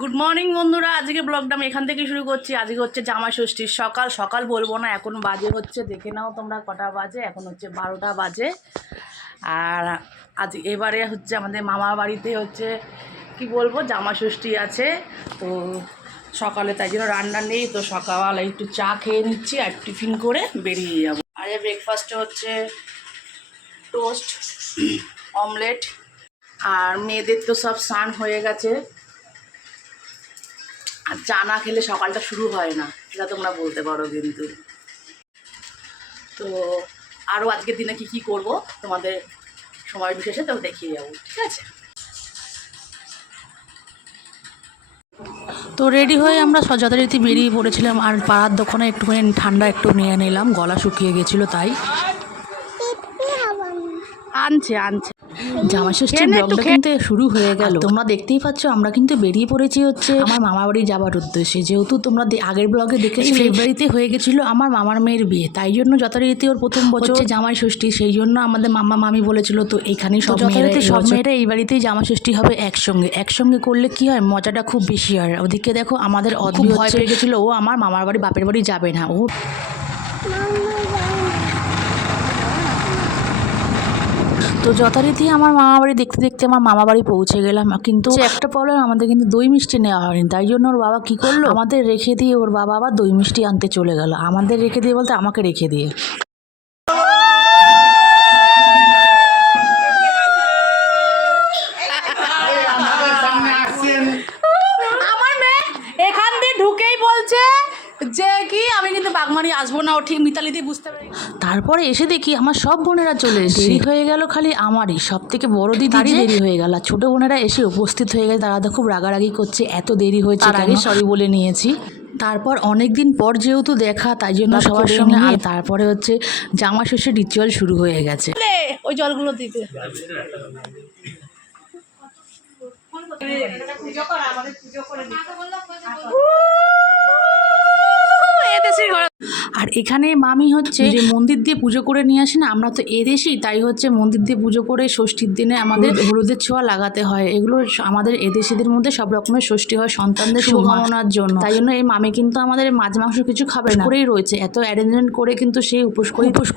Good morning বন্ধুরা, আজকে ব্লগটা আমি এখান থেকে শুরু করছি। আজকে হচ্ছে জামাই ষষ্ঠীর সকাল। সকাল বলবো না, এখন বাজে হচ্ছে, দেখে নাও তোমরা কটা বাজে। এখন হচ্ছে 12টা বাজে। আর আজ এবারে হচ্ছে আমাদের মামার বাড়িতে হচ্ছে কি বলবো, জামাই ষষ্ঠী আছে। তো সকালে তাই জন্য রান্না নেই, তো সকালবেলা একটু চা খেয়ে নিচ্ছি আর টিফিন করে বেরিয়ে যাবো। আর ব্রেকফাস্টে হচ্ছে টোস্ট, অমলেট। আর মেয়েদের তো সব স্নান হয়ে গেছে, আর চা না খেলে সকালটা শুরু হয় না, এটা তোমরা বলতে পারো। কিন্তু তো আরও আজকের দিনে কি কি করব তোমাদের সময় বিশেষে তো দেখিয়ে যাবো, ঠিক আছে? তো রেডি হয়ে আমরা যথারীতি বেরিয়ে পড়েছিলাম। আর পাড়ার দোকানে একটুখানি ঠান্ডা একটু নিয়ে নিলাম, গলা শুকিয়ে গেছিলো তাই। আনছে জামাই ষষ্ঠীর ব্লগটা কিন্তু শুরু হয়ে গেল। তোমরা দেখতেই পাচ্ছ আমরা কিন্তু বেরিয়ে পড়েছি হচ্ছে আমার মামা বাড়ি যাবার উদ্দেশ্যে। যেহেতু তোমরা আগের ব্লগে দেখেছি ফেব্রুয়ারিতে হয়ে গেছিলো আমার মামার মেয়ের বিয়ে, তাই জন্য যথারীতি ওর প্রথম বছর জামাই ষষ্ঠী, সেই জন্য আমাদের মামা মামি বলেছিল তো এখানেই সব মেয়েরা এই বাড়িতেই জামাই ষষ্ঠী হবে একসঙ্গে করলে কি হয়, মজাটা খুব বেশি হয়। ওদিকে দেখো আমাদের অদ্ভুত ভয় পেয়ে গেছিলো, ও আমার মামার বাড়ি বাপের বাড়ি যাবে না। ও তো যথারীতি আমার মামা বাড়ি দেখতে দেখতে আমার মামা বাড়ি পৌঁছে গেলাম। কিন্তু একটা প্রবলেম, আমাদের কিন্তু দই মিষ্টি নেওয়া হয়নি। তাই জন্য ওর বাবা কি করলো, আমাদের রেখে দিয়ে ওর বাবা আবার দই মিষ্টি আনতে চলে গেল। আমাদের রেখে দিয়ে বলতে আমাকে রেখে দিয়ে। আমার মেয়ে এখান দিয়ে ঢুকেই বলছে যে কি আমি কিন্তু বাগমারি আসবো না, ও ঠিক মিতালিতে বুঝতে পারি। তারপরে এসে দেখি আমার সব বোনেরা চলে এসে, দেরি হয়ে গেল খালি আমারই, সব থেকে বড় দিদি দেরি হয়ে গেল। আর ছোট বোনেরা এসে উপস্থিত হয়ে গেছে, তারা খুব রাগারাগি করছে এত দেরি হয়েছে, তার আগে সরি বলে নিয়েছি। তারপর অনেকদিন পর যেহেতু দেখা, তাই জন্য সবার সঙ্গে তারপরে হচ্ছে জামা ষষ্ঠীর রিচুয়াল শুরু হয়ে গেছে। ওই জলগুলো দিতে আর এখানে মামি হচ্ছে যে মন্দির দিয়ে পুজো করে নিয়ে আসে না, আমরা তো এদেশি, তাই হচ্ছে মন্দির দিয়ে পুজো করে ষষ্ঠীর দিনে আমাদের হলুদের ছোঁয়া লাগাতে হয়। এগুলো আমাদের এদেশিদের মধ্যে সব রকমের ষষ্ঠী হয় সন্তানদের শুভকামনার জন্য। তাই জন্য এই মামি কিন্তু আমাদের মাছ মাংস কিছু খাবে না করেই রয়েছে, এত অ্যারেঞ্জমেন্ট করে কিন্তু সেই উপোস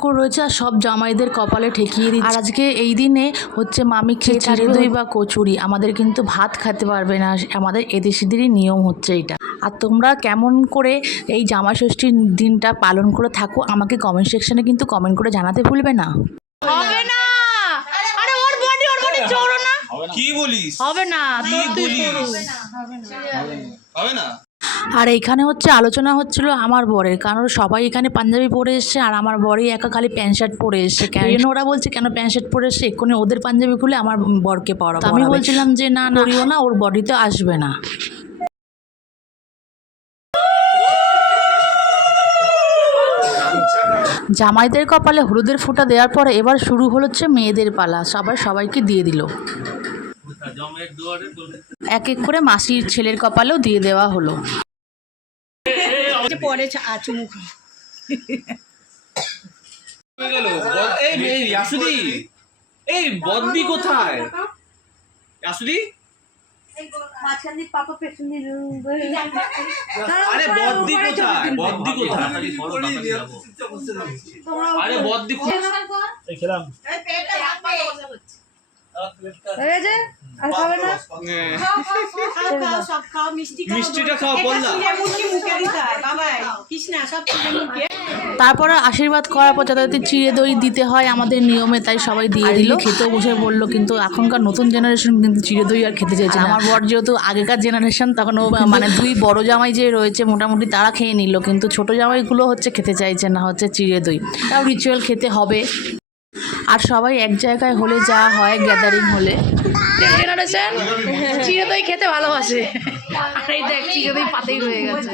করে রয়েছে। আর সব জামাইদের কপালে ঠেকিয়ে দিচ্ছে। আর আজকে এই দিনে হচ্ছে মামি খেয়ে চিড়ে দই বা কচুরি, আমাদের কিন্তু ভাত খেতে পারবে না, আমাদের এদেশিদেরই নিয়ম হচ্ছে এটা। আর তোমরা কেমন করে এই জামাই ষষ্ঠীর দিনটা পালন করে থাকো আমাকে কমেন্ট সেকশনে কিন্তু কমেন্ট করে জানাতে ভুলবে না। হবে না, আরে ওর বডি জোরো না, কি বলিস, হবে না, তোর তুই হবে না। আর এইখানে হচ্ছে আলোচনা হচ্ছিল আমার বরের, কারণ সবাই এখানে পাঞ্জাবি পরে এসছে আর আমার বরই একা খালি প্যান্ট শার্ট পরে এসছে। কেন ওরা বলছে কেন প্যান্ট শার্ট পরে এসছে, এক্ষুনি ওদের পাঞ্জাবি খুলে আমার বরকে পরাবো। আমি বলছিলাম যে না করিও না, ওর বডিতে আসবে না। জামাইদের কপালে হলুদের ফোঁটা দেওয়ার পরে এবার শুরু হচ্ছে মেয়েদের পালা। সবাইকে দিয়ে দিল, এক এক করে মাসির ছেলের কপালেও দিয়ে দেওয়া হলো। পরে এই বদ্দি কোথায়? আরে বদ্দি কোথায়? বদ্দি কোথায়? আরে বদ্দি খেলাম মিষ্টিটা খাও বললা। তারপর আশীর্বাদ করার পর যাতে চিড়ে দই দিতে হয় আমাদের নিয়মে, তাই সবাই দিয়ে দিল। খেতেও বসে বললো, কিন্তু এখনকার নতুন জেনারেশন কিন্তু চিড়ে দই আর খেতে চাইছে না। আমার বর যেহেতু আগেকার জেনারেশন, তখন ও মানে দুই বড় জামাই যে রয়েছে মোটামুটি তারা খেয়ে নিল, কিন্তু ছোট জামাইগুলো হচ্ছে খেতে চাইছে না হচ্ছে চিড়ে দই। তাও রিচুয়াল খেতে হবে। আর সবাই এক জায়গায় হলে যা হয়, গ্যাদারিং হলে জেনারেশন চিড়ে দই খেতে ভালোবাসে। আর এই দেখ চিড়ে দই পাতেই রয়ে গেছে।